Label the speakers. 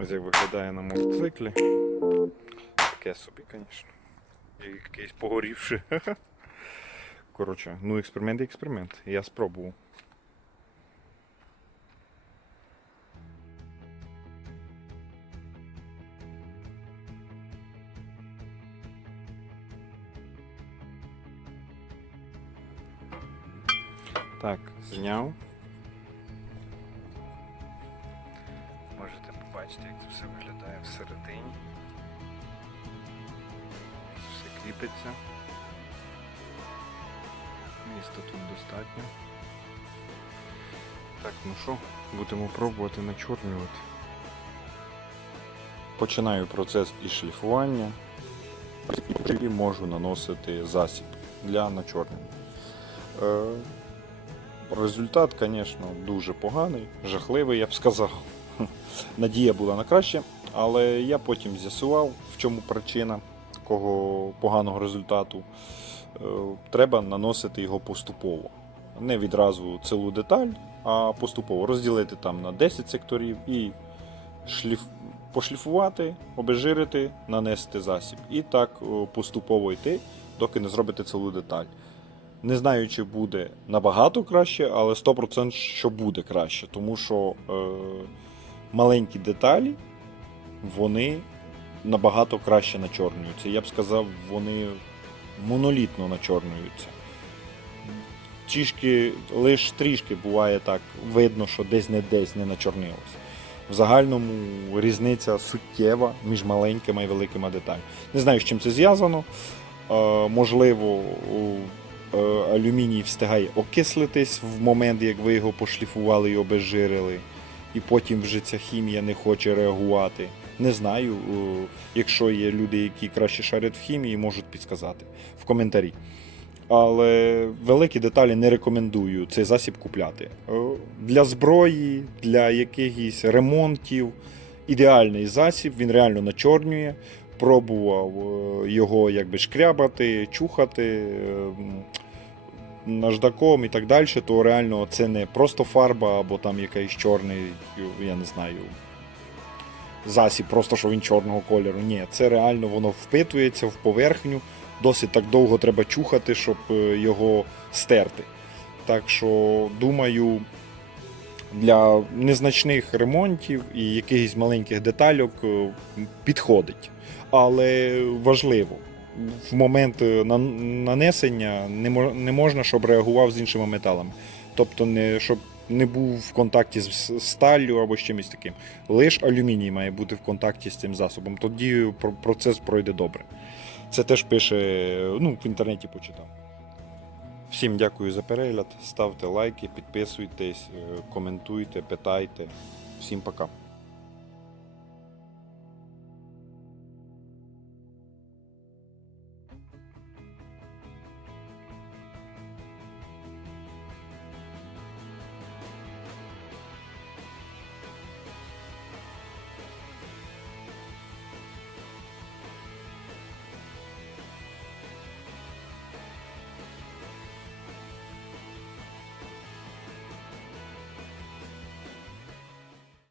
Speaker 1: Ось як виглядає на мотоциклі. Таке собі, звісно. Якийсь погорівши. Коротше, ну експеримент і експеримент. Я спробував. Так, зняв. Побачити, як це все виглядає всередині. Це все кріпиться. Міста тут достатньо. Так, ну що, будемо пробувати начорнювати. Починаю процес із шліфування і можу наносити засіб для начорнення. Е, Результат, звісно, дуже поганий, жахливий, я б сказав. Надія була на краще, але я потім з'ясував, в чому причина такого поганого результату. Е, Треба наносити його поступово. Не відразу цілу деталь, а поступово розділити там на 10 секторів і шліф... пошліфувати, обезжирити, нанести засіб. І так е, поступово йти, доки не зробите цілу деталь. Не знаю, чи буде набагато краще, але 100% що буде краще, тому що е, маленькі деталі вони набагато краще начорнюються. Я б сказав, вони монолітно начорнюються. Трішки, лише трішки буває так, видно, що десь не десь не начорнилося. В загальному різниця суттєва між маленькими і великими деталями. Не знаю, з чим це зв'язано. Е, можливо, е, алюміній встигає окислитись в момент, як ви його пошліфували і обезжирили, і потім вже ця хімія не хоче реагувати. Не знаю, е, якщо є люди, які краще шарять в хімії, можуть підказати в коментарі. Але великі деталі не рекомендую цей засіб купляти. Е, Для зброї, для якихось ремонтів ідеальний засіб, він реально начорнює. Пробував е, його якби шкрябати, чухати е, м, наждаком і так далі, то реально це не просто фарба або там якийсь чорний, я не знаю, засіб, просто що він чорного кольору. Ні, це реально воно впитується в поверхню. Досить так довго треба чухати, щоб е, його стерти. Так що, думаю, для незначних ремонтів і якихось маленьких детальок е, підходить. Але важливо, в момент е, нанесення не можна, щоб реагував з іншими металами. Тобто, не, щоб не був в контакті з сталлю або з чимось таким. Лише алюміній має бути в контакті з цим засобом. Тоді процес пройде добре. Це теж пише, ну, в інтернеті почитав. Всім дякую за перегляд. Ставте лайки, підписуйтесь, е, коментуйте, питайте. Всім пока.